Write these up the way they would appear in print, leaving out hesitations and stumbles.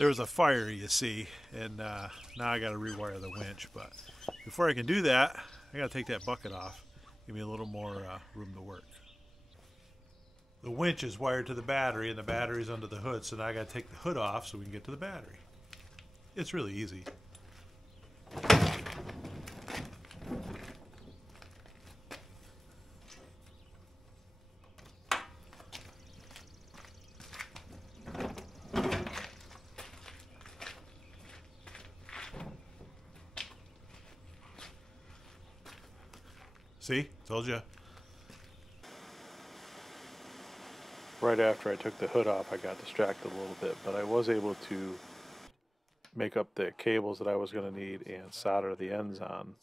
There was a fire, you see, and now I got to rewire the winch. But before I can do that, I got to take that bucket off. Give me a little more room to work. The winch is wired to the battery, and the battery's under the hood, so now I got to take the hood off so we can get to the battery. It's really easy. See? Told you. Right after I took the hood off, I got distracted a little bit, but I was able to make up the cables that I was going to need and solder the ends on.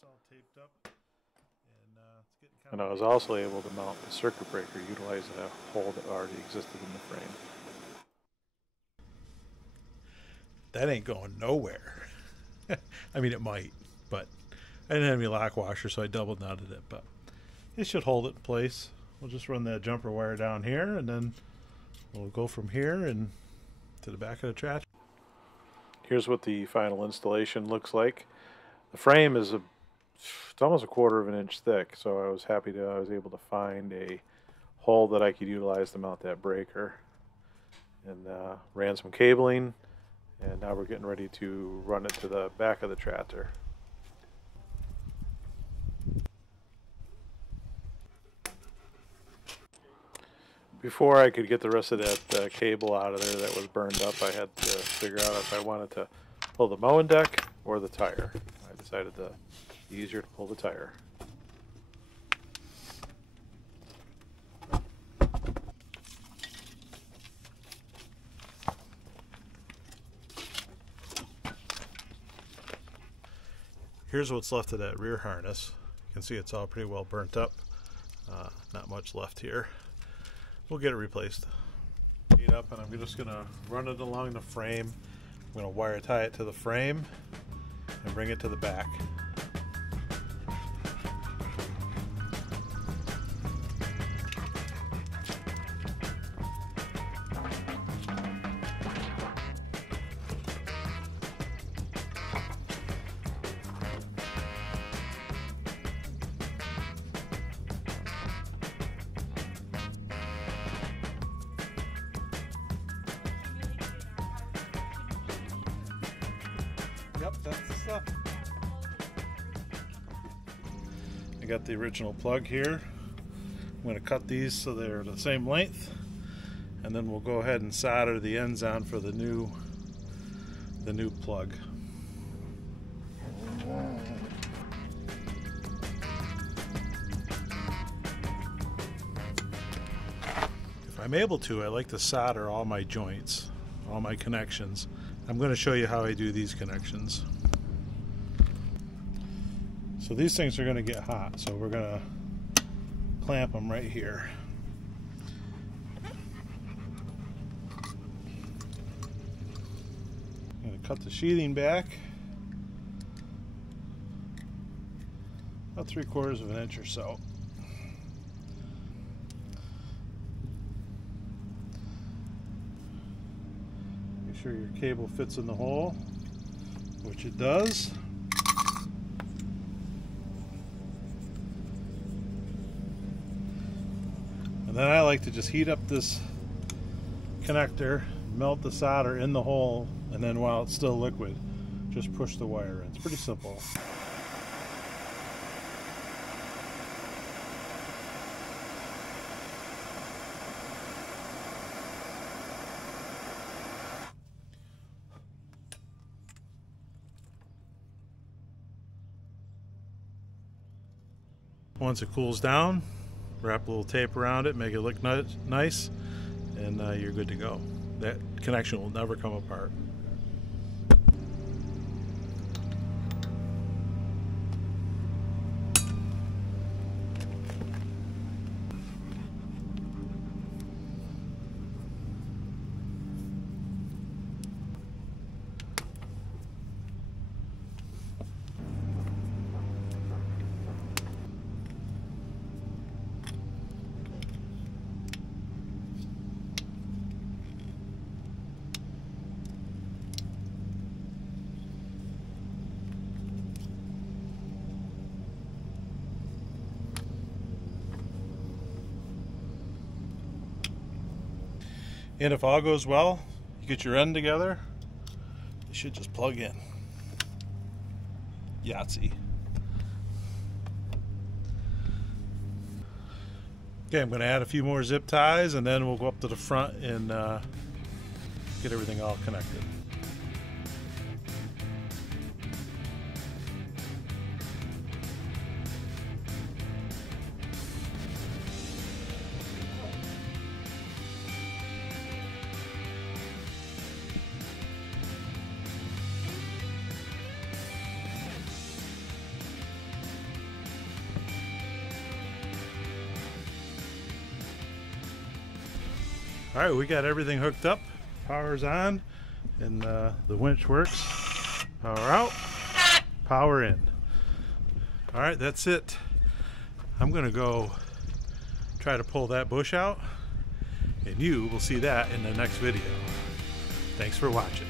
And I was also able to mount the circuit breaker utilizing a hole that already existed in the frame. That ain't going nowhere. I mean, it might, but I didn't have any lock washer, so I double knotted it, but it should hold it in place. We'll just run that jumper wire down here, and then we'll go from here and to the back of the tractor. Here's what the final installation looks like. The frame is it's almost a 1/4 of an inch thick, so I was happy that I was able to find a hole that I could utilize to mount that breaker. And ran some cabling, and now we're getting ready to run it to the back of the tractor. Before I could get the rest of that cable out of there that was burned up, I had to figure out if I wanted to pull the mowing deck or the tire. I decided to easier to pull the tire. Here's what's left of that rear harness. You can see it's all pretty well burnt up. Not much left here. We'll get it replaced. Heat up, and I'm just gonna run it along the frame. I'm gonna wire tie it to the frame and bring it to the back. Yep, that's the stuff. I got the original plug here. I'm going to cut these so they're the same length, and then we'll go ahead and solder the ends on for the new plug. If I'm able to, I like to solder all my joints, all my connections. I'm going to show you how I do these connections. So these things are going to get hot, so we're going to clamp them right here. I'm going to cut the sheathing back about 3/4 of an inch or so. Make sure your cable fits in the hole, which it does. And then I like to just heat up this connector, melt the solder in the hole, and then while it's still liquid, just push the wire in. It's pretty simple. Once it cools down, wrap a little tape around it, make it look nice, and you're good to go. That connection will never come apart. And if all goes well, you get your end together, you should just plug in. Yahtzee. Okay, I'm going to add a few more zip ties, and then we'll go up to the front and get everything all connected. All right, we got everything hooked up. Power's on, and the winch works. Power out, power in. All right, that's it. I'm gonna go try to pull that bush out, and you will see that in the next video. Thanks for watching.